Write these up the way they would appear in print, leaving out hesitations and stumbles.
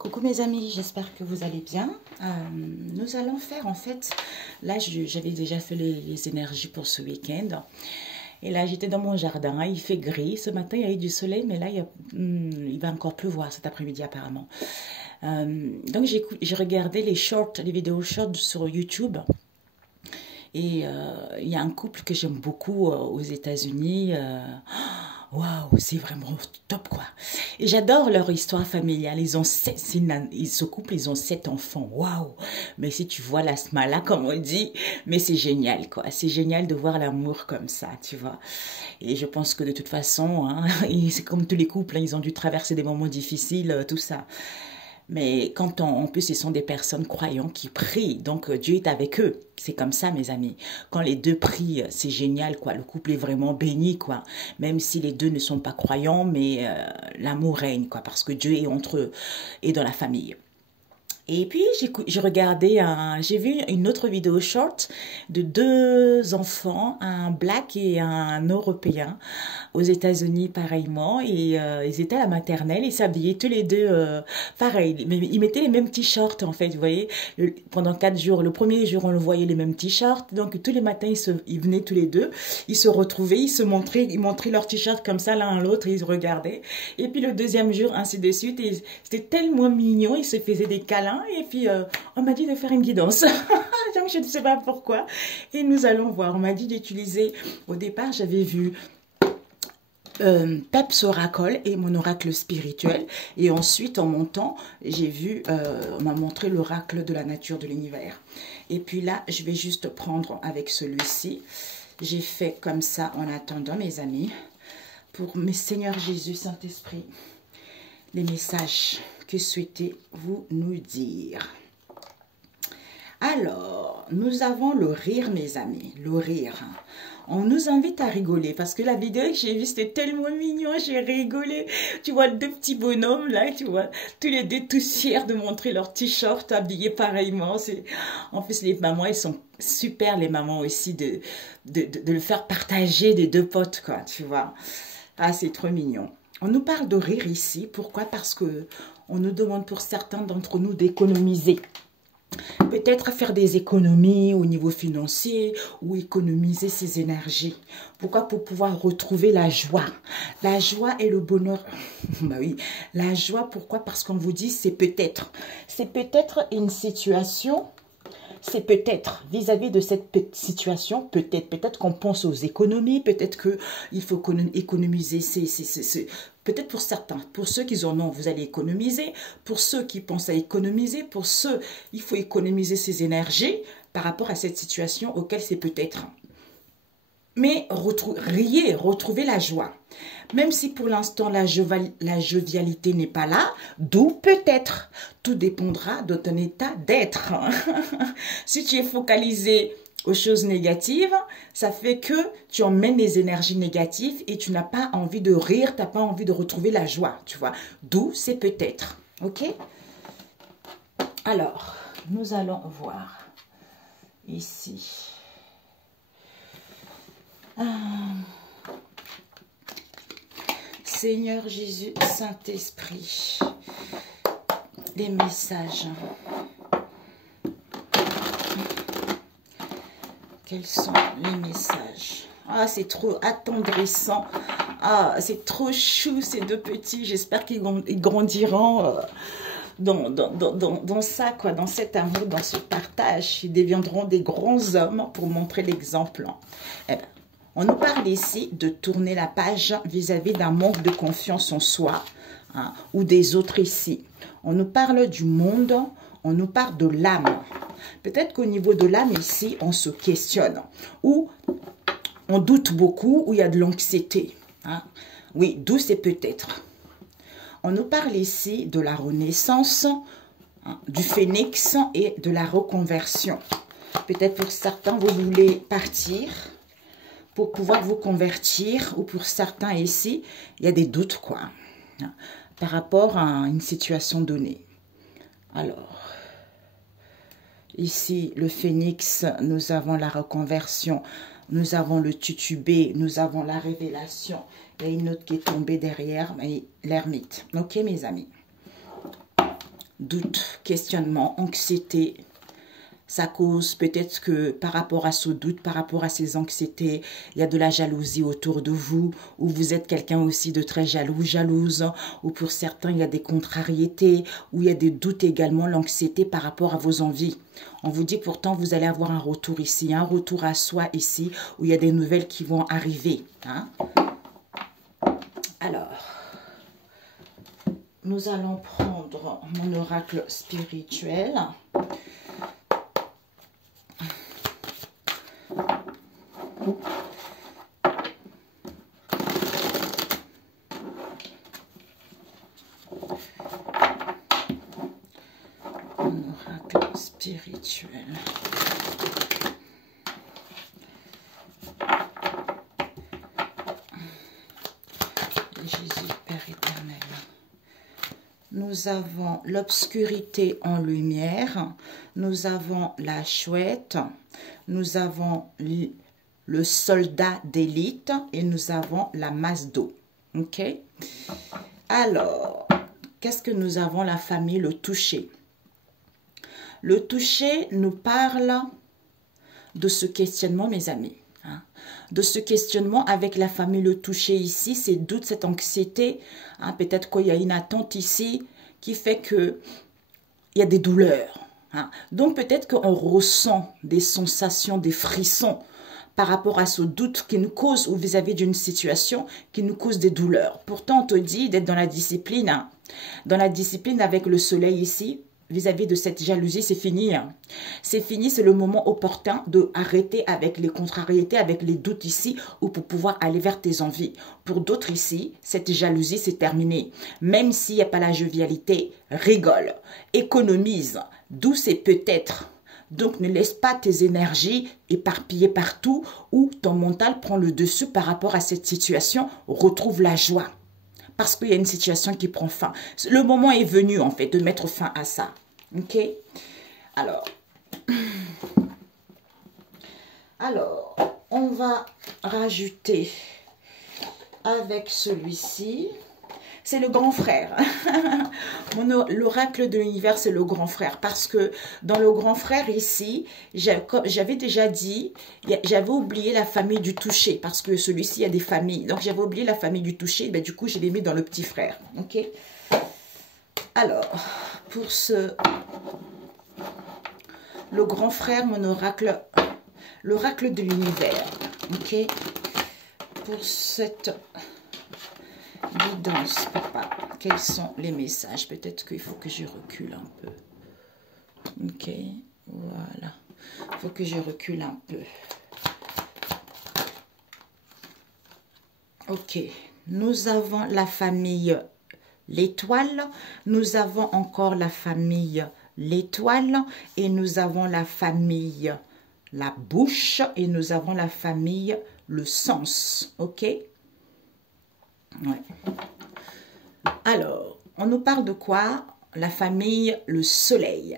Coucou mes amis, j'espère que vous allez bien. Nous allons faire en fait, là j'avais déjà fait les énergies pour ce week-end. Et là j'étais dans mon jardin, hein, il fait gris. Ce matin il y a eu du soleil, mais là il va encore pleuvoir cet après-midi apparemment. Donc j'ai regardé les shorts, les vidéos shorts sur YouTube. Et il y a un couple que j'aime beaucoup aux États-Unis. Waouh, c'est vraiment top quoi. Et j'adore leur histoire familiale. Ils ont ce couple, ils ont 7 enfants. Waouh. Mais si tu vois la smala, comme on dit, mais c'est génial quoi. C'est génial de voir l'amour comme ça, tu vois. Et je pense que de toute façon, hein, c'est comme tous les couples, hein, ils ont dû traverser des moments difficiles, tout ça. Mais quand en plus, ce sont des personnes croyantes qui prient, donc Dieu est avec eux. C'est comme ça, mes amis. Quand les deux prient, c'est génial, quoi. Le couple est vraiment béni, quoi. Même si les deux ne sont pas croyants, mais l'amour règne, quoi, parce que Dieu est entre eux et dans la famille. Et puis, j'ai vu une autre vidéo short de 2 enfants, un black et un européen, aux États-Unis pareillement. Et ils étaient à la maternelle, ils s'habillaient tous les deux pareil. Mais ils mettaient les mêmes t-shirts, en fait, vous voyez. Pendant 4 jours, le premier jour, on le voyait les mêmes t-shirts. Donc, tous les matins, ils venaient tous les deux, ils se retrouvaient, ils montraient leurs t-shirts comme ça l'un à l'autre, ils se regardaient. Et puis, le deuxième jour, ainsi de suite. Et c'était tellement mignon, ils se faisaient des câlins. Et puis, on m'a dit de faire une guidance. Donc, je ne sais pas pourquoi. Et nous allons voir. On m'a dit d'utiliser, au départ, j'avais vu Peps Oracle et mon oracle spirituel. Et ensuite, en montant, on m'a montré l'oracle de la nature de l'univers. Et puis là, je vais juste prendre avec celui-ci. J'ai fait comme ça en attendant, mes amis, pour mes Seigneurs Jésus, Saint-Esprit, les messages que souhaitez-vous nous dire? Alors, nous avons le rire, mes amis, le rire. On nous invite à rigoler parce que la vidéo que j'ai vue, c'était tellement mignon, j'ai rigolé. Tu vois, 2 petits bonhommes là, tu vois, tous les deux tous fiers de montrer leur t-shirt habillés pareillement. En plus, les mamans, elles sont super, les mamans aussi, de le faire partager des 2 potes, quoi, tu vois. Ah, c'est trop mignon. On nous parle de rire ici. Pourquoi? Parce que on nous demande pour certains d'entre nous d'économiser. Peut-être faire des économies au niveau financier ou économiser ses énergies. Pourquoi? Pour pouvoir retrouver la joie. La joie et le bonheur. Bah oui, la joie, pourquoi? Parce qu'on vous dit c'est peut-être. C'est peut-être une situation. C'est peut-être vis-à-vis de cette situation, peut-être qu'on pense aux économies, peut-être qu'il faut économiser peut-être pour certains, pour ceux qui en ont, vous allez économiser, pour ceux qui pensent à économiser, pour ceux, il faut économiser ses énergies par rapport à cette situation auquel c'est peut-être. Mais riez, retrouvez la joie. Même si pour l'instant la jovialité n'est pas là, d'où peut-être. Tout dépendra de ton état d'être. Si tu es focalisé aux choses négatives, ça fait que tu emmènes les énergies négatives et tu n'as pas envie de rire, tu n'as pas envie de retrouver la joie, tu vois. D'où c'est peut-être. Ok? Alors, nous allons voir ici. Seigneur Jésus, Saint-Esprit, les messages. Quels sont les messages? Ah, c'est trop attendrissant. Ah, c'est trop chou, ces 2 petits. J'espère qu'ils grandiront dans ça, quoi, dans cet amour, dans ce partage. Ils deviendront des grands hommes pour montrer l'exemple. Eh ben, on nous parle ici de tourner la page vis-à-vis d'un manque de confiance en soi, hein, ou des autres ici. On nous parle du monde, on nous parle de l'âme. Peut-être qu'au niveau de l'âme ici, on se questionne, ou on doute beaucoup, ou il y a de l'anxiété. Hein. Oui, d'où c'est peut-être. On nous parle ici de la renaissance, hein, du phénix et de la reconversion. Peut-être pour certains, vous voulez partir pour pouvoir vous convertir, ou pour certains ici, il y a des doutes, quoi, hein, par rapport à une situation donnée. Alors, ici, le phénix, nous avons la reconversion, nous avons le tutubé, nous avons la révélation. Il y a une autre qui est tombée derrière, l'ermite. Ok, mes amis? doute, questionnement, anxiété. Ça cause peut-être que par rapport à ce doute, par rapport à ces anxiétés, il y a de la jalousie autour de vous, ou vous êtes quelqu'un aussi de très jaloux, jalouse, ou pour certains, il y a des contrariétés, ou il y a des doutes également, l'anxiété par rapport à vos envies. On vous dit pourtant, vous allez avoir un retour ici, un retour à soi ici, où il y a des nouvelles qui vont arriver. Hein? Alors, nous allons prendre mon oracle spirituel. Mon oracle spirituel. Jésus, Père éternel. Nous avons l'obscurité en lumière. Nous avons la chouette. Nous avons le soldat d'élite et nous avons la masse d'eau. Ok? Alors, qu'est-ce que nous avons? La famille, le toucher. Le toucher nous parle de ce questionnement, mes amis. Hein, de ce questionnement avec la famille, le toucher ici, ces doutes, cette anxiété. Hein, peut-être qu'il y a une attente ici qui fait que il y a des douleurs. Hein. Donc peut-être qu'on ressent des sensations, des frissons par rapport à ce doute qui nous cause ou vis-à-vis d'une situation qui nous cause des douleurs. Pourtant, on te dit d'être dans la discipline. Hein. Dans la discipline avec le soleil ici, vis-à-vis de cette jalousie, c'est fini. Hein. C'est fini, c'est le moment opportun de arrêter avec les contrariétés, avec les doutes ici, ou pour pouvoir aller vers tes envies. Pour d'autres ici, cette jalousie, c'est terminé. Même s'il n'y a pas la jovialité, rigole, économise, douce et peut-être. Donc, ne laisse pas tes énergies éparpillées partout où ton mental prend le dessus par rapport à cette situation. Retrouve la joie. Parce qu'il y a une situation qui prend fin. Le moment est venu, en fait, de mettre fin à ça. OK? Alors, on va rajouter avec celui-ci. C'est le grand frère. L'oracle de l'univers, c'est le grand frère. Parce que dans le grand frère ici, j'avais déjà dit, j'avais oublié la famille du toucher. Parce que celui-ci, il y a des familles. Donc, j'avais oublié la famille du toucher. Ben, du coup, je l'ai mis dans le petit frère. OK? Alors, pour le grand frère, mon oracle, l'oracle de l'univers. OK? Pour cette guidance, papa. Quels sont les messages? Peut-être qu'il faut que je recule un peu. Ok, voilà. Il faut que je recule un peu. Ok, nous avons la famille l'étoile. Nous avons encore la famille l'étoile. Et nous avons la famille la bouche. Et nous avons la famille le sens. Ok? Ouais. Alors, on nous parle de quoi? La famille, le soleil.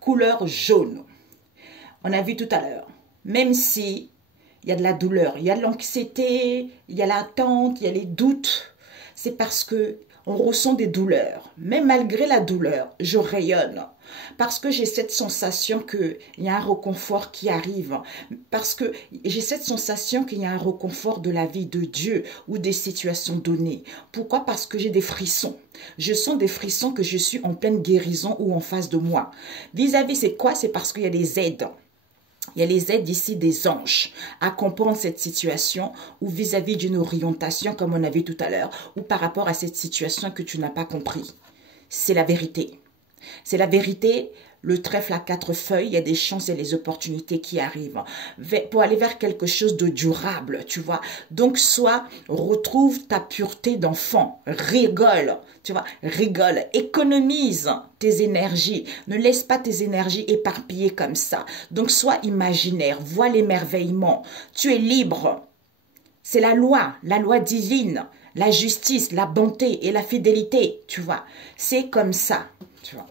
Couleur jaune. On a vu tout à l'heure. Même si il y a de la douleur, il y a de l'anxiété, il y a l'attente, il y a les doutes, c'est parce que on ressent des douleurs. Mais malgré la douleur, je rayonne. Parce que j'ai cette sensation qu'il y a un réconfort qui arrive. Parce que j'ai cette sensation qu'il y a un réconfort de la vie de Dieu ou des situations données. Pourquoi? Parce que j'ai des frissons. Je sens des frissons que je suis en pleine guérison ou en face de moi. Vis-à-vis, c'est quoi? C'est parce qu'il y a des aides. Il y a les aides ici des anges à comprendre cette situation ou vis-à-vis d'une orientation comme on a vu tout à l'heure ou par rapport à cette situation que tu n'as pas compris. C'est la vérité. C'est la vérité. Le trèfle à 4 feuilles, il y a des chances et les opportunités qui arrivent pour aller vers quelque chose de durable, tu vois. Donc, soit retrouve ta pureté d'enfant, rigole, tu vois, rigole, économise tes énergies, ne laisse pas tes énergies éparpillées comme ça. Donc, sois imaginaire, vois l'émerveillement, tu es libre. C'est la loi divine, la justice, la bonté et la fidélité, tu vois. C'est comme ça, tu vois.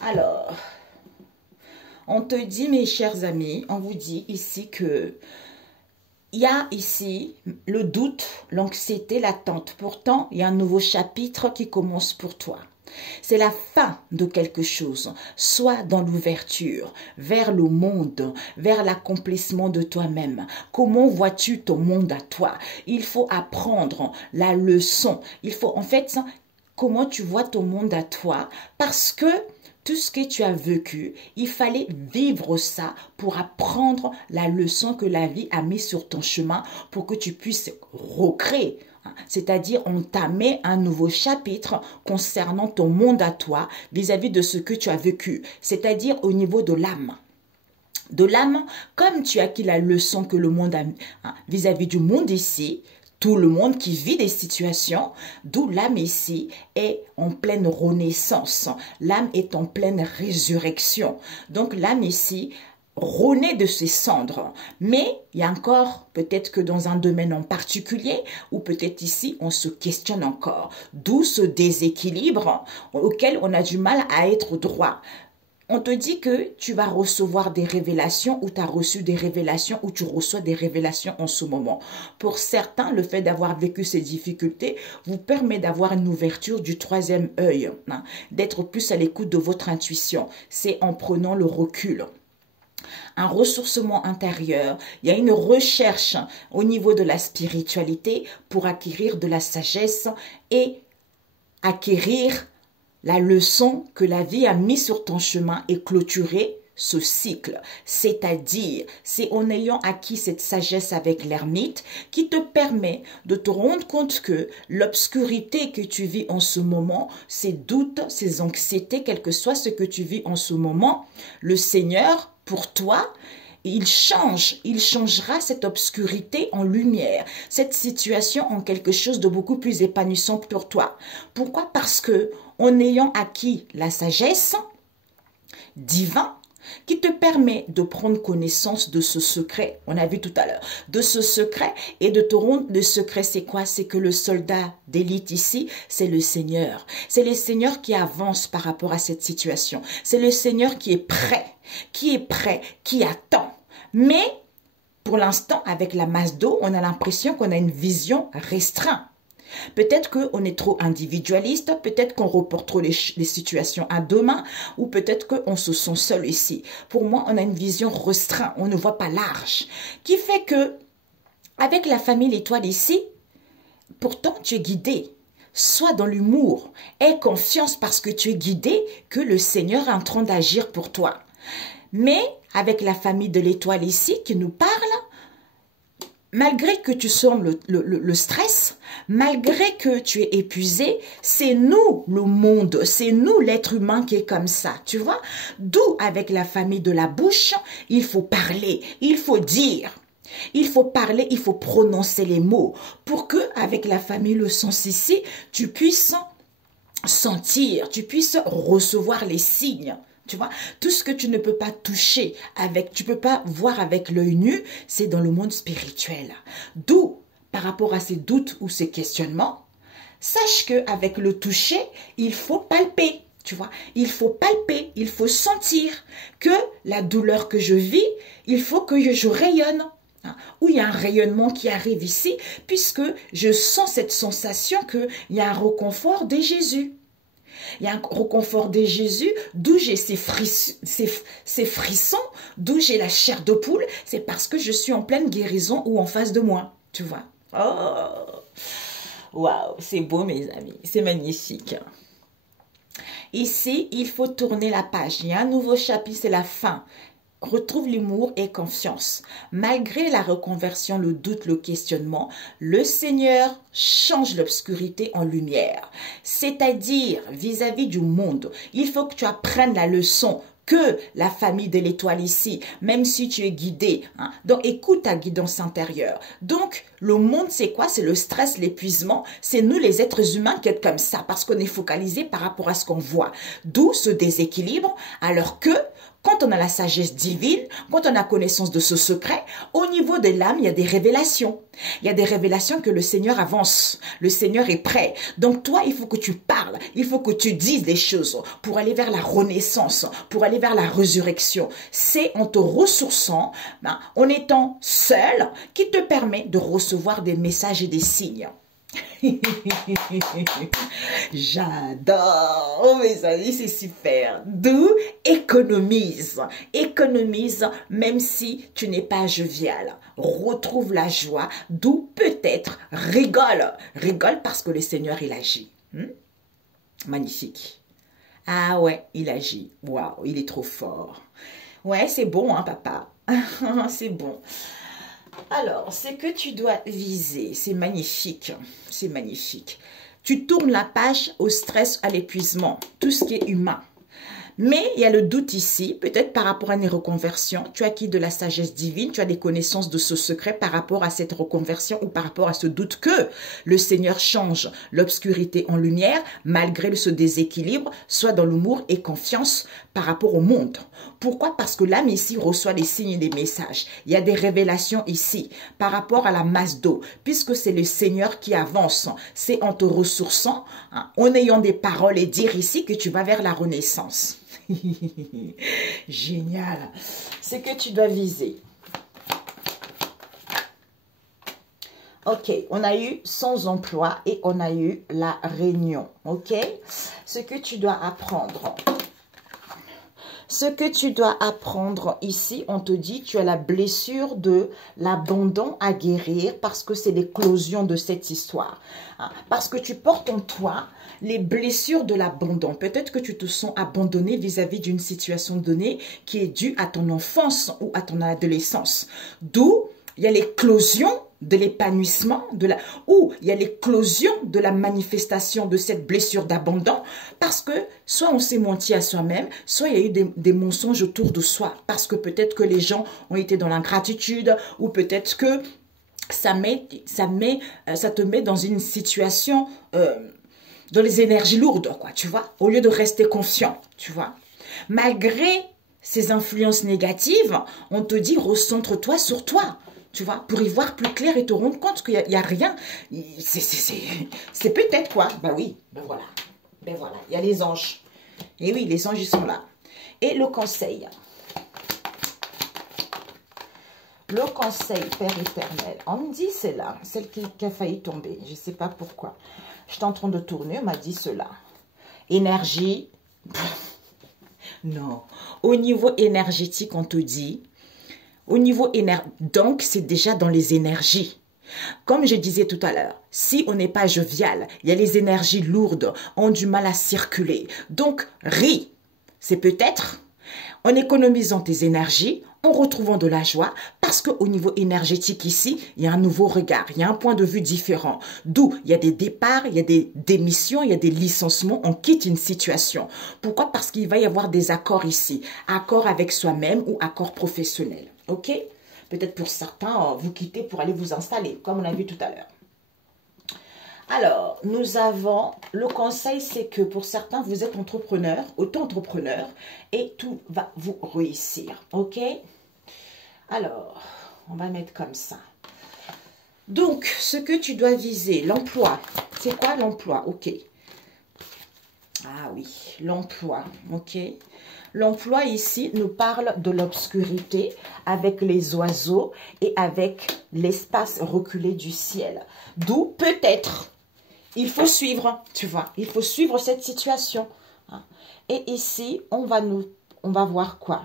Alors, on te dit, mes chers amis, on vous dit ici que Il y a ici le doute, l'anxiété, l'attente. Pourtant, il y a un nouveau chapitre qui commence pour toi. C'est la fin de quelque chose. Sois dans l'ouverture vers le monde, vers l'accomplissement de toi-même. Comment vois-tu ton monde à toi? Il faut apprendre la leçon. Il faut, en fait, comment tu vois ton monde à toi, parce que tout ce que tu as vécu, il fallait vivre ça pour apprendre la leçon que la vie a mise sur ton chemin pour que tu puisses recréer. C'est-à-dire entamer un nouveau chapitre concernant ton monde à toi vis-à-vis de ce que tu as vécu. C'est-à-dire au niveau de l'âme. De l'âme, comme tu as acquis la leçon que le monde a vis-à-vis du monde ici, tout le monde qui vit des situations, d'où l'âme ici est en pleine renaissance. L'âme est en pleine résurrection. Donc l'âme ici renaît de ses cendres. Mais il y a encore, peut-être que dans un domaine en particulier, ou peut-être ici, on se questionne encore. D'où ce déséquilibre auquel on a du mal à être droit. On te dit que tu vas recevoir des révélations ou tu as reçu des révélations ou tu reçois des révélations en ce moment. Pour certains, le fait d'avoir vécu ces difficultés vous permet d'avoir une ouverture du troisième œil, d'être plus à l'écoute de votre intuition. C'est en prenant le recul. Un ressourcement intérieur, il y a une recherche au niveau de la spiritualité pour acquérir de la sagesse et acquérir la leçon que la vie a mise sur ton chemin et clôturer ce cycle. C'est-à-dire, c'est en ayant acquis cette sagesse avec l'ermite qui te permet de te rendre compte que l'obscurité que tu vis en ce moment, ces doutes, ces anxiétés, quel que soit ce que tu vis en ce moment, le Seigneur, pour toi, il changera cette obscurité en lumière, cette situation en quelque chose de beaucoup plus épanouissant pour toi. Pourquoi? Parce que en ayant acquis la sagesse divine qui te permet de prendre connaissance de ce secret, on a vu tout à l'heure, de ce secret et de te rendre, le secret c'est quoi? C'est que le soldat d'élite ici, c'est le Seigneur. C'est le Seigneur qui avance par rapport à cette situation. C'est le Seigneur qui est prêt, qui attend. Mais pour l'instant, avec la masse d'eau, on a l'impression qu'on a une vision restreinte. Peut-être qu'on est trop individualiste, peut-être qu'on reporte trop les situations à demain, ou peut-être qu'on se sent seul ici. Pour moi, on a une vision restreinte, on ne voit pas large, qui fait que, avec la famille L'Étoile ici, pourtant tu es guidé. Sois dans l'humour, aie confiance parce que tu es guidé, que le Seigneur est en train d'agir pour toi. Mais avec la famille de l'Étoile ici qui nous parle, malgré que tu sembles le stress, malgré que tu es épuisé, c'est nous le monde, c'est nous l'être humain qui est comme ça, tu vois. D'où avec la famille de la bouche, il faut parler, il faut dire. Il faut parler, il faut prononcer les mots pour que avec la famille le sens ici, tu puisses sentir, tu puisses recevoir les signes. Tu vois, tout ce que tu ne peux pas toucher avec, tu peux pas voir avec l'œil nu, c'est dans le monde spirituel. D'où, par rapport à ces doutes ou ces questionnements, sache qu'avec le toucher, il faut palper. Tu vois, il faut palper, il faut sentir que la douleur que je vis, il faut que je rayonne. Où il y a un rayonnement qui arrive ici, puisque je sens cette sensation qu'il y a un réconfort de Jésus. Il y a un réconfort de Jésus, d'où j'ai ces frissons, d'où j'ai la chair de poule, c'est parce que je suis en pleine guérison ou en face de moi, tu vois. Oh, waouh, c'est beau mes amis, c'est magnifique. Ici, il faut tourner la page, il y a un nouveau chapitre, c'est la fin. Retrouve l'humour et confiance. Malgré la reconversion, le doute, le questionnement, le Seigneur change l'obscurité en lumière. C'est-à-dire, vis-à-vis du monde, il faut que tu apprennes la leçon que la famille de l'Étoile ici, même si tu es guidé. Donc, écoute ta guidance intérieure. Donc, le monde, c'est quoi? C'est le stress, l'épuisement. C'est nous, les êtres humains, qui sommes comme ça, parce qu'on est focalisé par rapport à ce qu'on voit. D'où ce déséquilibre, alors que Quand on a la sagesse divine, quand on a connaissance de ce secret, au niveau de l'âme, il y a des révélations. Il y a des révélations que le Seigneur avance. Le Seigneur est prêt. Donc toi, il faut que tu parles. Il faut que tu dises des choses pour aller vers la renaissance, pour aller vers la résurrection. C'est en te ressourçant, en étant seul, qui te permet de recevoir des messages et des signes. J'adore, oh mes amis, c'est super. D'où économise. Économise même si tu n'es pas jovial. Retrouve la joie, d'où peut-être rigole. Rigole parce que le Seigneur, il agit. Magnifique. Ah ouais, il agit. Waouh, il est trop fort. Ouais, c'est bon, hein, papa. C'est bon. Alors, ce que tu dois viser, c'est magnifique, c'est magnifique. Tu tournes la page au stress, à l'épuisement, tout ce qui est humain. Mais il y a le doute ici, peut-être par rapport à une reconversion. Tu as acquis de la sagesse divine, tu as des connaissances de ce secret par rapport à cette reconversion ou par rapport à ce doute que le Seigneur change l'obscurité en lumière malgré ce déséquilibre, soit dans l'humour et confiance par rapport au monde. Pourquoi? Parce que l'âme ici reçoit des signes et des messages. Il y a des révélations ici par rapport à la masse d'eau, puisque c'est le Seigneur qui avance. C'est en te ressourçant, en ayant des paroles et dire ici que tu vas vers la renaissance. Génial. C'est que tu dois viser. Ok, on a eu sans emploi et on a eu la réunion. Ok, ce que tu dois apprendre. Ce que tu dois apprendre ici, on te dit tu as la blessure de l'abandon à guérir parce que c'est l'éclosion de cette histoire. Parce que tu portes en toi les blessures de l'abandon. Peut-être que tu te sens abandonné vis-à-vis d'une situation donnée qui est due à ton enfance ou à ton adolescence. D'où il y a l'éclosion de l'épanouissement, ou il y a l'éclosion de la manifestation de cette blessure d'abandon, parce que soit on s'est menti à soi-même, soit il y a eu des mensonges autour de soi, parce que peut-être que les gens ont été dans l'ingratitude, ou peut-être que ça te met dans une situation, dans les énergies lourdes, quoi, tu vois, au lieu de rester confiant, tu vois. Malgré ces influences négatives, on te dit recentre-toi sur toi. Tu vois, pour y voir plus clair et te rendre compte qu'il n'y a rien. C'est peut-être quoi. Ben oui, ben voilà. Ben voilà, il y a les anges. Et oui, les anges, ils sont là. Et le conseil. Le conseil, Père éternel. On me dit c'est là, celle qui a failli tomber. Je ne sais pas pourquoi. J'étais en train de tourner, on m'a dit cela. Énergie. Non. Au niveau énergétique, on te dit... Au niveau donc c'est déjà dans les énergies. Comme je disais tout à l'heure, si on n'est pas jovial, il y a les énergies lourdes, ont du mal à circuler. Donc, ris. C'est peut-être en économisant tes énergies, en retrouvant de la joie, parce qu'au niveau énergétique ici, il y a un nouveau regard, il y a un point de vue différent. D'où il y a des départs, il y a des démissions, il y a des licenciements, on quitte une situation. Pourquoi? Parce qu'il va y avoir des accords ici, accords avec soi-même ou accords professionnels. Ok? Peut-être pour certains, vous quittez pour aller vous installer, comme on a vu tout à l'heure. Alors, nous avons, le conseil, c'est que pour certains, vous êtes entrepreneur, auto-entrepreneur, et tout va vous réussir. Ok? Alors, on va mettre comme ça. Donc, ce que tu dois viser, l'emploi. C'est quoi l'emploi? Ok. Ah oui, l'emploi. Ok. L'emploi ici nous parle de l'obscurité avec les oiseaux et avec l'espace reculé du ciel. D'où peut-être il faut suivre, tu vois, il faut suivre cette situation. Et ici, on va voir quoi?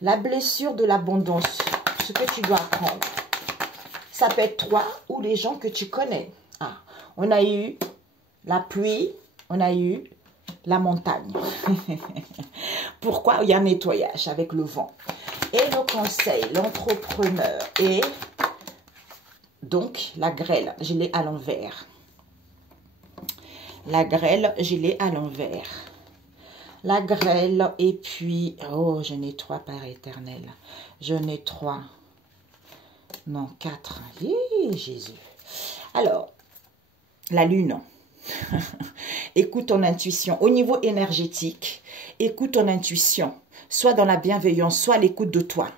La blessure de l'abondance, ce que tu dois apprendre. Ça peut être toi ou les gens que tu connais. On a eu la pluie, on a eu la montagne. Pourquoi? Il y a un nettoyage avec le vent. Et le conseil, l'entrepreneur et donc la grêle, je l'ai à l'envers. La grêle, je l'ai à l'envers. La grêle et puis, oh, je n'ai 3 par éternel. Je n'ai 3. Non, 4. Jésus. Alors, la lune. Écoute ton intuition. Au niveau énergétique, écoute ton intuition. Soit dans la bienveillance, soit à l'écoute de toi.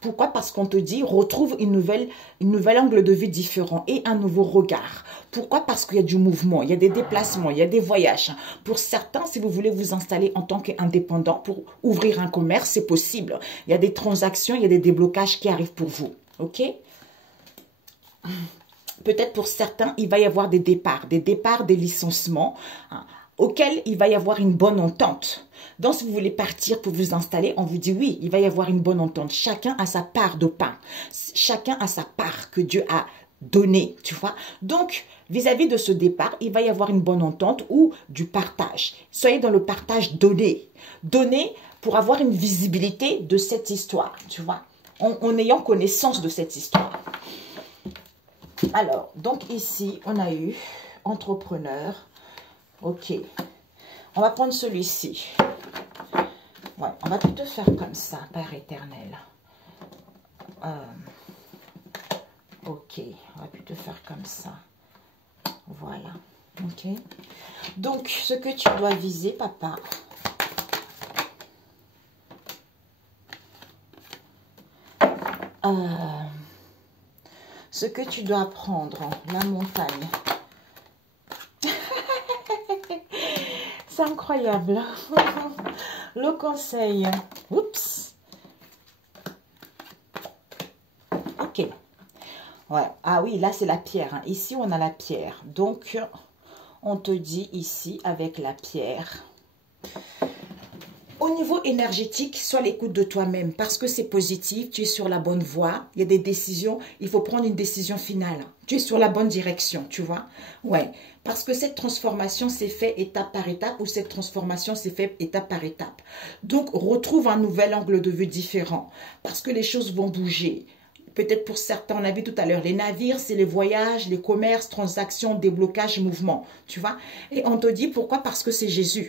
Pourquoi? Parce qu'on te dit, retrouve une nouvelle angle de vue différent et un nouveau regard. Pourquoi? Parce qu'il y a du mouvement, il y a des déplacements, il y a des voyages. Pour certains, si vous voulez vous installer en tant qu'indépendant pour ouvrir un commerce, c'est possible. Il y a des transactions, il y a des déblocages qui arrivent pour vous. OK? Peut-être pour certains, il va y avoir des départs, des licenciements, hein, auxquels il va y avoir une bonne entente. Donc, si vous voulez partir pour vous installer, on vous dit oui, il va y avoir une bonne entente. Chacun a sa part de pain. Chacun a sa part que Dieu a donnée, tu vois. Donc, vis-à-vis de ce départ, il va y avoir une bonne entente ou du partage. Soyez dans le partage donné. Donné pour avoir une visibilité de cette histoire, tu vois, en ayant connaissance de cette histoire. Alors, donc ici, on a eu entrepreneur. Ok. On va prendre celui-ci. Ouais, on va plutôt faire comme ça, Père éternel. Ok, on va plutôt faire comme ça. Voilà. Ok. Donc, ce que tu dois viser, papa. Ce que tu dois apprendre, la montagne. C'est incroyable. Le conseil. Oups. Ok. Ouais. Ah oui, là, c'est la pierre. Hein. Ici, on a la pierre. Donc, on te dit ici, avec la pierre... Au niveau énergétique, sois à l'écoute de toi-même parce que c'est positif, tu es sur la bonne voie, il y a des décisions, il faut prendre une décision finale. Tu es sur la bonne direction, tu vois. Ouais, parce que cette transformation s'est faite étape par étape ou cette transformation s'est faite étape par étape. Donc, retrouve un nouvel angle de vue différent parce que les choses vont bouger. Peut-être pour certains, on a vu tout à l'heure, les navires, c'est les voyages, les commerces, transactions, déblocages, mouvements, tu vois. Et on te dit pourquoi? Parce que c'est Jésus.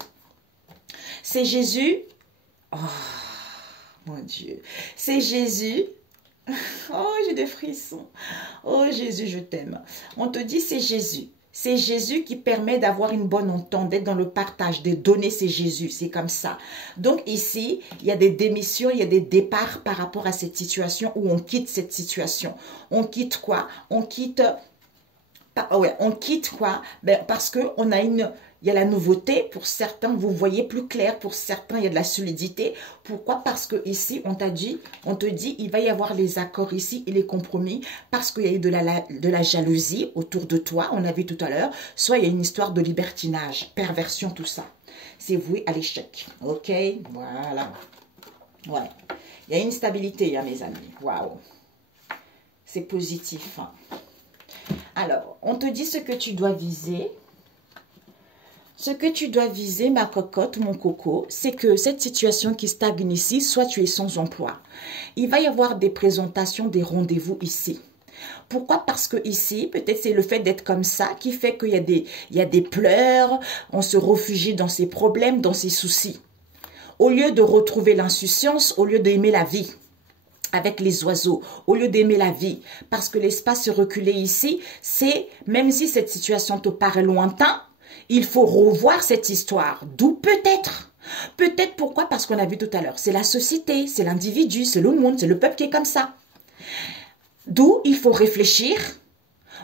C'est Jésus. Oh, mon Dieu. C'est Jésus. Oh, j'ai des frissons. Oh, Jésus, je t'aime. On te dit, c'est Jésus. C'est Jésus qui permet d'avoir une bonne entente, d'être dans le partage, de donner, c'est Jésus. C'est comme ça. Donc ici, il y a des démissions, il y a des départs par rapport à cette situation où on quitte cette situation. On quitte quoi? On quitte... Ouais, on quitte quoi? Ben, parce qu'on a une... Il y a la nouveauté, pour certains, vous voyez plus clair, pour certains, il y a de la solidité. Pourquoi? Parce que ici, on te dit, il va y avoir les accords ici et les compromis, parce qu'il y a eu de la jalousie autour de toi, on a vu tout à l'heure, soit il y a une histoire de libertinage, perversion, tout ça. C'est voué à l'échec, ok? Voilà. Ouais. Il y a une stabilité, hein, mes amis. Waouh. C'est positif. Hein. Alors, on te dit ce que tu dois viser. Ce que tu dois viser, ma cocotte, mon coco, c'est que cette situation qui stagne ici, soit tu es sans emploi. Il va y avoir des présentations, des rendez-vous ici. Pourquoi? Parce que ici, peut-être c'est le fait d'être comme ça qui fait qu'il y a des pleurs, on se réfugie dans ses problèmes, dans ses soucis. Au lieu de retrouver l'insouciance, au lieu d'aimer la vie. Avec les oiseaux, au lieu d'aimer la vie. Parce que l'espace reculé ici, c'est, même si cette situation te paraît lointain, il faut revoir cette histoire. D'où peut-être. Peut-être pourquoi? Parce qu'on a vu tout à l'heure. C'est la société, c'est l'individu, c'est le monde, c'est le peuple qui est comme ça. D'où il faut réfléchir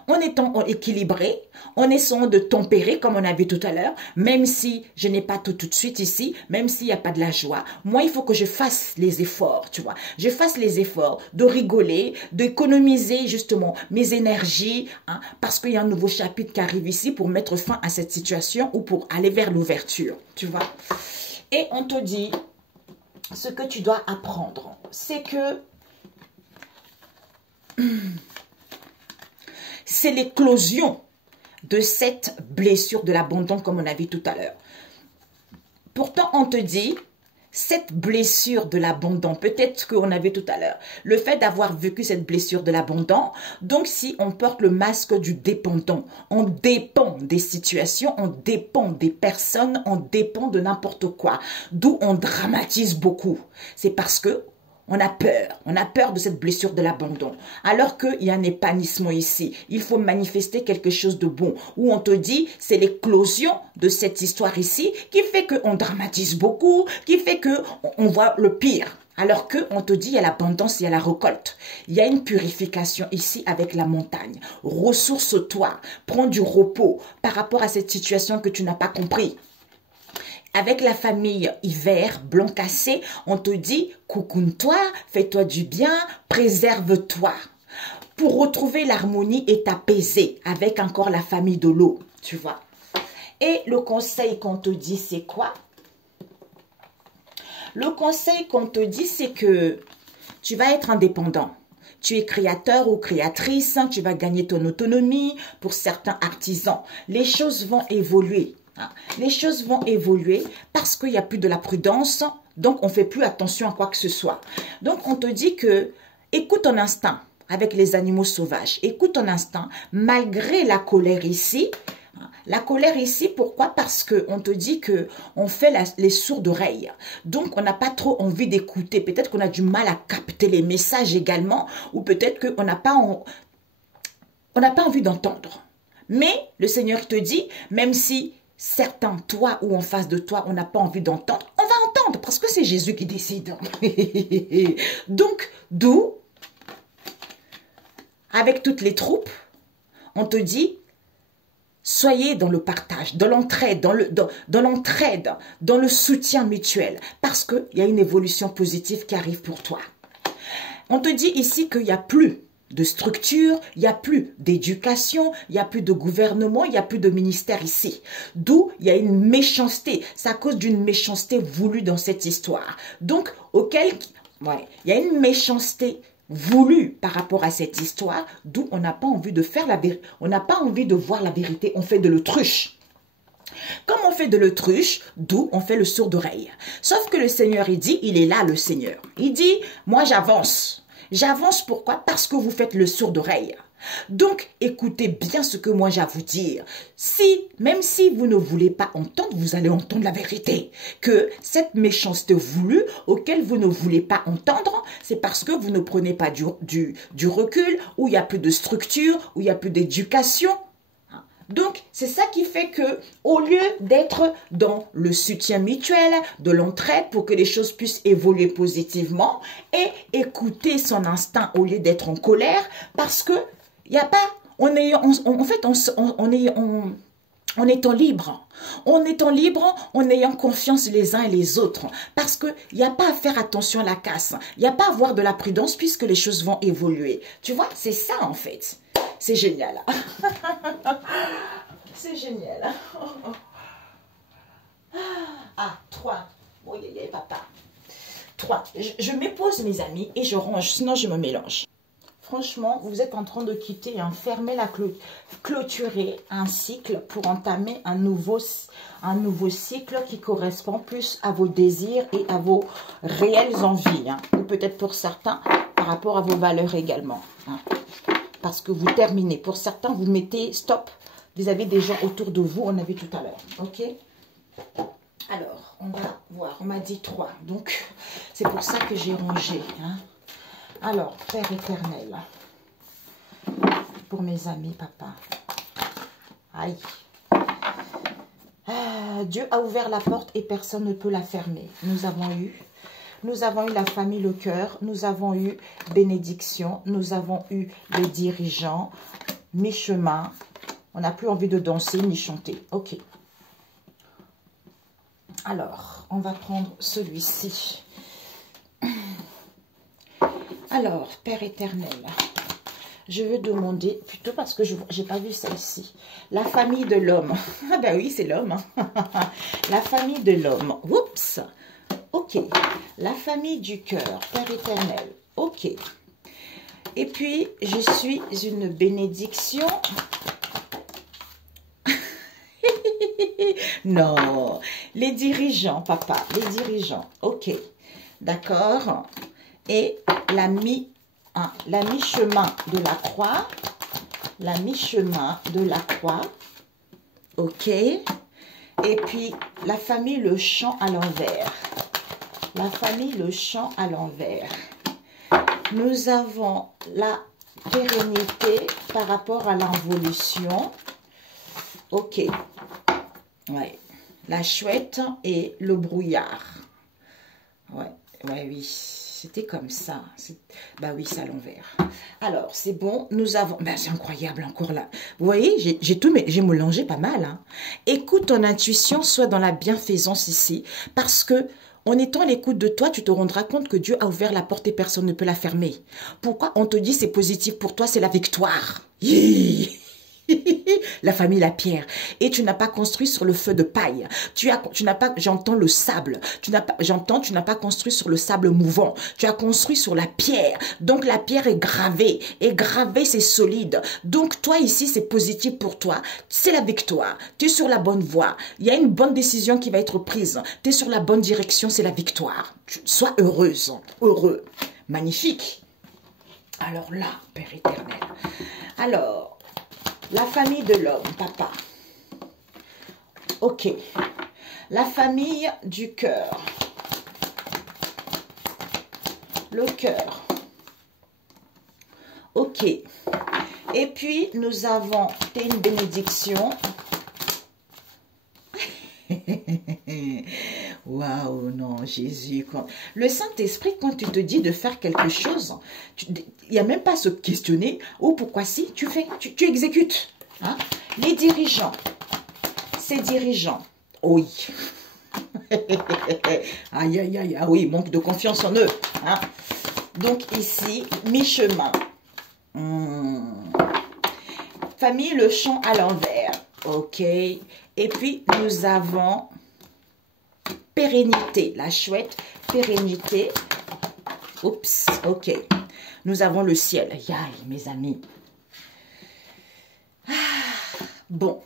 en étant équilibré, en essayant de tempérer comme on a vu tout à l'heure, même si je n'ai pas tout de suite ici, même s'il n'y a pas de la joie. Moi, il faut que je fasse les efforts, tu vois. Je fasse les efforts de rigoler, d'économiser justement mes énergies, hein, parce qu'il y a un nouveau chapitre qui arrive ici pour mettre fin à cette situation ou pour aller vers l'ouverture, tu vois. Et on te dit, ce que tu dois apprendre, c'est que... c'est l'éclosion de cette blessure de l'abandon comme on a vu tout à l'heure. Pourtant, on te dit, cette blessure de l'abandon, peut-être qu'on a vu tout à l'heure, le fait d'avoir vécu cette blessure de l'abandon, donc si on porte le masque du dépendant, on dépend des situations, on dépend des personnes, on dépend de n'importe quoi, d'où on dramatise beaucoup. C'est parce que On a peur de cette blessure de l'abandon. Alors qu'il y a un épanouissement ici. Il faut manifester quelque chose de bon. Où on te dit, c'est l'éclosion de cette histoire ici qui fait qu'on dramatise beaucoup, qui fait qu'on voit le pire. Alors qu'on te dit, il y a l'abondance, il y a la récolte. Il y a une purification ici avec la montagne. Ressource-toi, prends du repos par rapport à cette situation que tu n'as pas compris. Avec la famille hiver, blanc cassé, on te dit, coucoune-toi, fais-toi du bien, préserve-toi. Pour retrouver l'harmonie et t'apaiser avec encore la famille de l'eau, tu vois. Et le conseil qu'on te dit, c'est quoi? Le conseil qu'on te dit, c'est que tu vas être indépendant. Tu es créateur ou créatrice, tu vas gagner ton autonomie. Pour certains artisans, les choses vont évoluer. Les choses vont évoluer parce qu'il n'y a plus de la prudence, donc on ne fait plus attention à quoi que ce soit. Donc on te dit que écoute ton instinct avec les animaux sauvages, écoute ton instinct malgré la colère ici. La colère ici, pourquoi? Parce qu'on te dit qu'on fait les sourdes oreilles. Donc, on n'a pas trop envie d'écouter. Peut-être qu'on a du mal à capter les messages également. Ou peut-être qu'on n'a pas, envie d'entendre. Mais le Seigneur te dit, même si certains, toi ou en face de toi, on n'a pas envie d'entendre, on va entendre parce que c'est Jésus qui décide. Donc, d'où, avec toutes les troupes, on te dit, soyez dans le partage, dans l'entraide, dans l'entraide, dans le soutien mutuel, parce qu'il y a une évolution positive qui arrive pour toi. On te dit ici qu'il n'y a plus de structure, il n'y a plus d'éducation, il n'y a plus de gouvernement, il n'y a plus de ministère ici. D'où il y a une méchanceté. C'est à cause d'une méchanceté voulue dans cette histoire. Donc, il y a une méchanceté voulu par rapport à cette histoire, d'où on n'a pas envie de faire la vérité, on n'a pas envie de voir la vérité, on fait de l'autruche. Comme on fait de l'autruche, d'où on fait le sourd d'oreille. Sauf que le Seigneur, il dit, il est là le Seigneur. Il dit, moi j'avance. J'avance pourquoi? Parce que vous faites le sourd d'oreille. Donc, écoutez bien ce que moi j'ai à vous dire. Même si vous ne voulez pas entendre, vous allez entendre la vérité. Que cette méchanceté voulue, auquel vous ne voulez pas entendre, c'est parce que vous ne prenez pas du recul, où il n'y a plus de structure, où il n'y a plus d'éducation. Donc, c'est ça qui fait que, au lieu d'être dans le soutien mutuel, de l'entraide pour que les choses puissent évoluer positivement et écouter son instinct au lieu d'être en colère, parce que il n'y a pas, en étant libre, en ayant confiance les uns et les autres, parce qu'il n'y a pas à faire attention à la casse, il n'y a pas à avoir de la prudence puisque les choses vont évoluer. Tu vois, c'est ça en fait. C'est génial. C'est génial. Ah, 3. Oh, papa. 3. Je m'épose, mes amis, et je range, sinon je me mélange. Franchement, vous êtes en train de quitter, fermer la clôturer un cycle pour entamer un nouveau cycle qui correspond plus à vos désirs et à vos réelles envies. Ou peut-être pour certains, par rapport à vos valeurs également. Parce que vous terminez. Pour certains, vous mettez stop vis-à-vis des gens autour de vous. On a vu tout à l'heure. Ok? Alors, on va voir. On m'a dit 3. Donc, c'est pour ça que j'ai rangé. Alors, Père éternel, pour mes amis, papa. Aïe. Dieu a ouvert la porte et personne ne peut la fermer. Nous avons eu la famille, le cœur, nous avons eu bénédiction, nous avons eu les dirigeants, mi-chemin. On n'a plus envie de danser ni chanter. Ok. Alors, on va prendre celui-ci. Alors, Père éternel, je veux demander, plutôt parce que je n'ai pas vu celle-ci, la famille de l'homme. Ah ben oui, c'est l'homme. La famille de l'homme. Oups. Ok. La famille du cœur, Père éternel. Ok. Et puis, je suis une bénédiction. Non. Les dirigeants, papa. Les dirigeants. Ok. D'accord. Et la mi-chemin de la croix. La mi-chemin de la croix. Ok. Et puis, la famille, le champ à l'envers. La famille, le champ à l'envers. Nous avons la pérennité par rapport à l'involution. Ok. Ouais. La chouette et le brouillard. Ouais, ouais, oui. C'était comme ça. Bah oui, c'est à l'envers. Alors, c'est bon. Nous avons... Ben, c'est incroyable encore là. Vous voyez, j'ai mélangé pas mal. Hein. Écoute ton intuition, sois dans la bienfaisance ici. Parce que, en étant à l'écoute de toi, tu te rendras compte que Dieu a ouvert la porte et personne ne peut la fermer. Pourquoi on te dit c'est positif pour toi, c'est la victoire. La famille la pierre. Et tu n'as pas construit sur le feu de paille. Tu n'as pas, j'entends le sable. Tu n'as pas construit sur le sable mouvant. Tu as construit sur la pierre. Donc la pierre est gravée. Et gravée, c'est solide. Donc toi ici, c'est positif pour toi. C'est la victoire. Tu es sur la bonne voie. Il y a une bonne décision qui va être prise. Tu es sur la bonne direction, c'est la victoire. Sois heureuse. Heureux. Magnifique. Alors là, Père éternel. Alors, la famille de l'homme, papa. Ok. La famille du cœur. Le cœur. Ok. Et puis, nous avons une bénédiction. Waouh, non, Jésus. Le Saint-Esprit, quand tu te dis de faire quelque chose, il n'y a même pas à se questionner. Oh, pourquoi si tu fais, tu exécutes. Hein? Les dirigeants, ces dirigeants, oui. Aïe, aïe, aïe, ah oui, manque de confiance en eux. Hein? Donc ici, mi-chemin. Famille, le champ à l'envers. Ok. Et puis, nous avons pérennité. La chouette, pérennité. Oups, ok. Nous avons le ciel. Aïe, mes amis. Bon.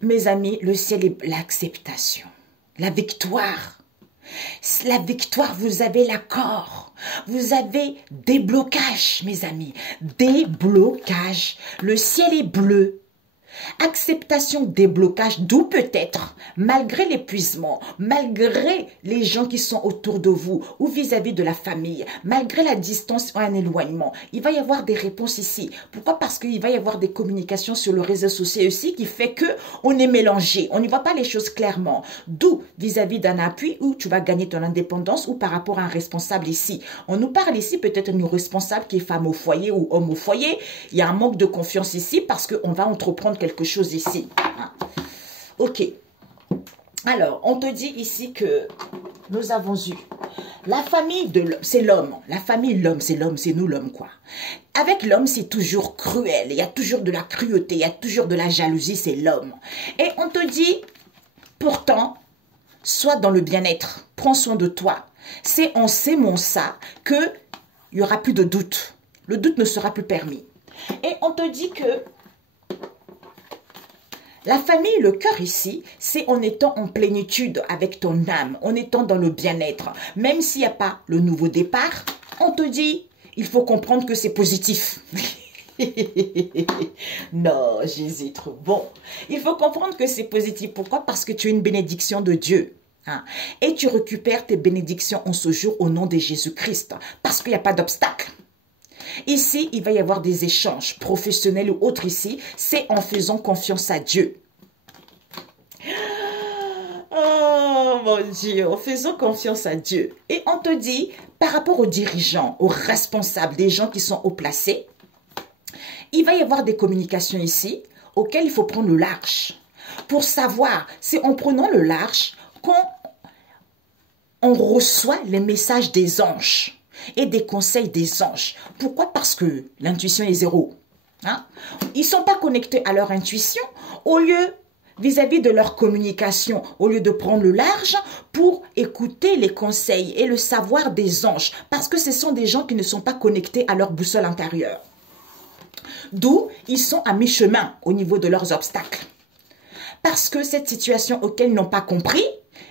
Mes amis, le ciel est l'acceptation. La victoire. La victoire, vous avez l'accord. Vous avez des blocages, mes amis. Des blocages. Le ciel est bleu. Acceptation des blocages, d'où peut-être, malgré l'épuisement, malgré les gens qui sont autour de vous ou vis-à-vis de la famille, malgré la distance ou un éloignement, il va y avoir des réponses ici. Pourquoi? Parce qu'il va y avoir des communications sur le réseau social aussi qui fait que on est mélangé, on n'y voit pas les choses clairement. D'où vis-à-vis d'un appui où tu vas gagner ton indépendance ou par rapport à un responsable ici. On nous parle ici peut-être d'une responsable qui est femme au foyer ou homme au foyer. Il y a un manque de confiance ici parce qu'on va entreprendre quelque chose ici. Ok. Alors, on te dit ici que nous avons eu la famille de l'homme, c'est l'homme. La famille, l'homme, c'est nous l'homme, quoi. Avec l'homme, c'est toujours cruel. Il y a toujours de la cruauté, il y a toujours de la jalousie, c'est l'homme. Et on te dit, pourtant, sois dans le bien-être. Prends soin de toi. C'est en s'aimant ça qu'il n'y aura plus de doute. Le doute ne sera plus permis. Et on te dit que la famille, le cœur ici, c'est en étant en plénitude avec ton âme, en étant dans le bien-être. Même s'il n'y a pas le nouveau départ, on te dit, il faut comprendre que c'est positif. Non, Jésus, trop bon. Il faut comprendre que c'est positif. Pourquoi? Parce que tu es une bénédiction de Dieu. Hein? Et tu récupères tes bénédictions en ce jour au nom de Jésus-Christ. Parce qu'il n'y a pas d'obstacle. Ici, il va y avoir des échanges professionnels ou autres ici. C'est en faisant confiance à Dieu. Oh mon Dieu, en faisant confiance à Dieu. Et on te dit, par rapport aux dirigeants, aux responsables, des gens qui sont haut placés, il va y avoir des communications ici auxquelles il faut prendre le large. Pour savoir, c'est en prenant le large qu'on reçoit les messages des anges et des conseils des anges. Pourquoi? Parce que l'intuition est zéro. Hein? Ils ne sont pas connectés à leur intuition au lieu, vis-à-vis de leur communication, au lieu de prendre le large pour écouter les conseils et le savoir des anges. Parce que ce sont des gens qui ne sont pas connectés à leur boussole intérieure. D'où ils sont à mi-chemin au niveau de leurs obstacles. Parce que cette situation auquel ils n'ont pas compris,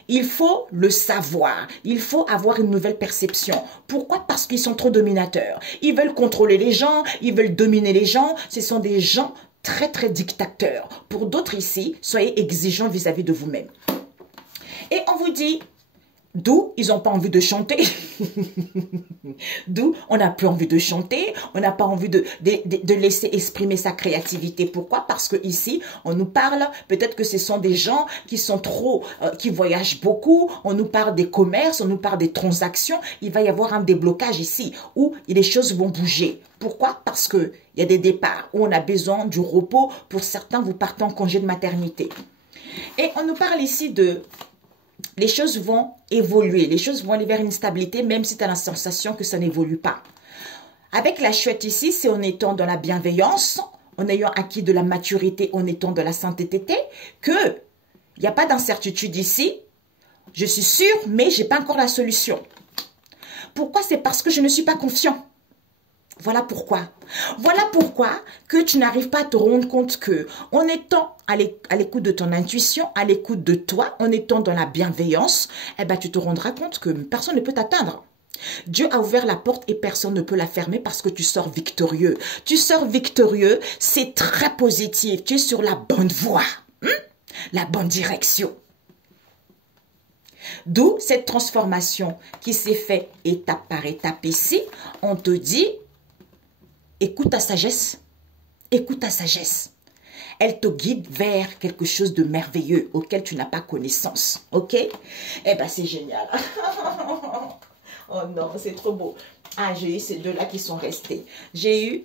il faut le savoir. Il faut avoir une nouvelle perception. Pourquoi? Parce qu'ils sont trop dominateurs. Ils veulent contrôler les gens, ils veulent dominer les gens. Ce sont des gens très, très dictateurs. Pour d'autres ici, soyez exigeants vis-à-vis de vous-même. Et on vous dit, D'où ils n'ont pas envie de chanter. D'où on n'a plus envie de chanter, on n'a pas envie de laisser exprimer sa créativité. Pourquoi? Parce que ici, on nous parle, peut-être que ce sont des gens qui sont trop, qui voyagent beaucoup, on nous parle des commerces, on nous parle des transactions. Il va y avoir un déblocage ici où les choses vont bouger. Pourquoi? Parce qu'il y a des départs où on a besoin du repos. Pour certains, vous partez en congé de maternité. Et on nous parle ici de... Les choses vont évoluer, les choses vont aller vers une stabilité, même si tu as la sensation que ça n'évolue pas. Avec la chouette ici, c'est en étant dans la bienveillance, en ayant acquis de la maturité, en étant de la sainteté, que il n'y a pas d'incertitude ici. Je suis sûre, mais je n'ai pas encore la solution. Pourquoi? C'est parce que je ne suis pas confiant. Voilà pourquoi. Voilà pourquoi que tu n'arrives pas à te rendre compte que en étant à l'écoute de ton intuition, à l'écoute de toi, en étant dans la bienveillance, eh ben, tu te rendras compte que personne ne peut t'atteindre. Dieu a ouvert la porte et personne ne peut la fermer parce que tu sors victorieux. Tu sors victorieux, c'est très positif. Tu es sur la bonne voie, la bonne direction. D'où cette transformation qui s'est faite étape par étape ici. On te dit... Écoute ta sagesse, écoute ta sagesse. Elle te guide vers quelque chose de merveilleux auquel tu n'as pas connaissance, ok? Eh bien, c'est génial. Oh non, c'est trop beau. Ah, j'ai eu ces deux-là qui sont restés. J'ai eu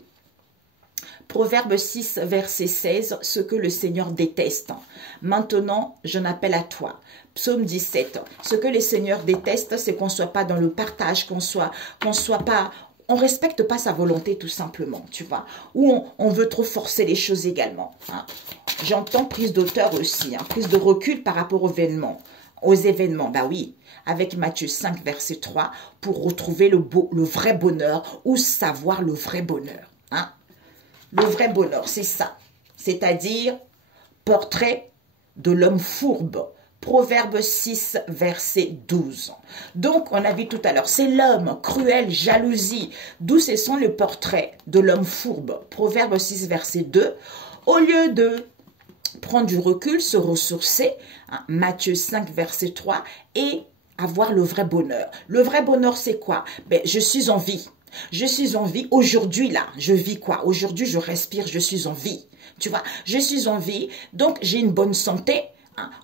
Proverbe 6, verset 16, ce que le Seigneur déteste. Maintenant, j'en appelle à toi. Psaume 17, ce que le Seigneur déteste, c'est qu'on ne soit pas dans le partage, qu'on soit pas... On ne respecte pas sa volonté tout simplement, tu vois. Ou on veut trop forcer les choses également. Hein. J'entends prise d'auteur aussi, hein, prise de recul par rapport aux événements. Bah oui, avec Matthieu 5, verset 3, pour retrouver le vrai bonheur ou savoir le vrai bonheur. Hein. Le vrai bonheur, c'est ça. C'est-à-dire, portrait de l'homme fourbe. Proverbe 6, verset 12. Donc, on a vu tout à l'heure, c'est l'homme cruel, jalousie. D'où ce sont le portrait de l'homme fourbe. Proverbe 6, verset 2. Au lieu de prendre du recul, se ressourcer, hein, Matthieu 5, verset 3, et avoir le vrai bonheur. Le vrai bonheur, c'est quoi? Ben, je suis en vie. Je suis en vie. Aujourd'hui, là, je vis quoi? Aujourd'hui, je respire, je suis en vie. Tu vois, je suis en vie, donc j'ai une bonne santé.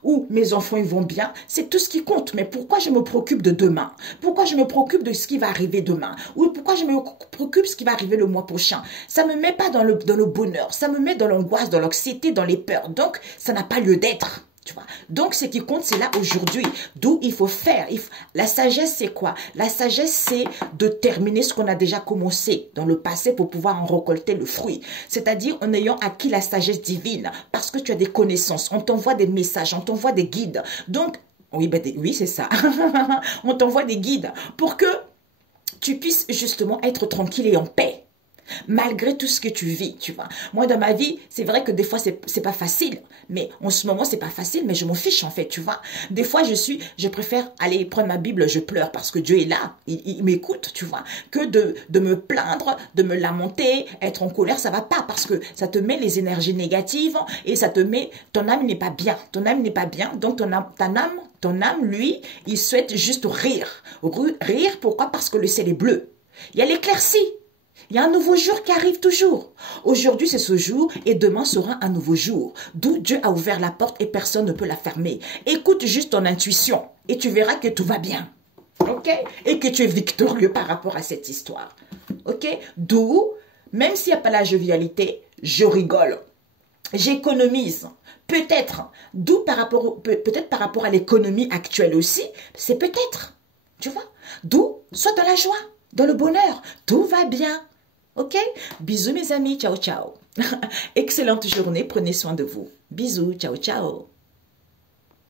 Ou mes enfants ils vont bien, c'est tout ce qui compte. Mais pourquoi je me préoccupe de demain? Pourquoi je me préoccupe de ce qui va arriver demain? Ou pourquoi je me préoccupe de ce qui va arriver le mois prochain? Ça me met pas dans le bonheur, ça me met dans l'angoisse, dans l'anxiété, dans les peurs. Donc, ça n'a pas lieu d'être. Tu vois. Donc, ce qui compte, c'est là aujourd'hui. D'où il faut faire. La sagesse, c'est quoi? La sagesse, c'est de terminer ce qu'on a déjà commencé dans le passé pour pouvoir en récolter le fruit. C'est-à-dire en ayant acquis la sagesse divine. Parce que tu as des connaissances. On t'envoie des messages, on t'envoie des guides. Donc, oui, oui, c'est ça. On t'envoie des guides pour que tu puisses justement être tranquille et en paix. Malgré tout ce que tu vis, tu vois. Moi, dans ma vie, c'est vrai que des fois, c'est pas facile. Mais en ce moment, c'est pas facile, mais je m'en fiche, en fait, tu vois. Des fois, je préfère aller prendre ma Bible, je pleure parce que Dieu est là. Il m'écoute, tu vois. Que de me plaindre, de me lamenter, être en colère, ça va pas parce que ça te met les énergies négatives et ça te met, ton âme n'est pas bien. Ton âme n'est pas bien. Donc, ton âme, lui, il souhaite juste rire. Rire, pourquoi? Parce que le ciel est bleu. Il y a l'éclaircie. Il y a un nouveau jour qui arrive toujours. Aujourd'hui, c'est ce jour et demain sera un nouveau jour. D'où Dieu a ouvert la porte et personne ne peut la fermer. Écoute juste ton intuition et tu verras que tout va bien. Ok? Et que tu es victorieux par rapport à cette histoire. Ok? D'où, même s'il n'y a pas la jovialité, je rigole. J'économise. Peut-être. D'où peut-être par rapport à l'économie actuelle aussi, c'est peut-être. Tu vois? D'où, sois dans la joie. Dans le bonheur, tout va bien. Ok? Bisous mes amis, ciao ciao. Excellente journée, prenez soin de vous. Bisous, ciao ciao.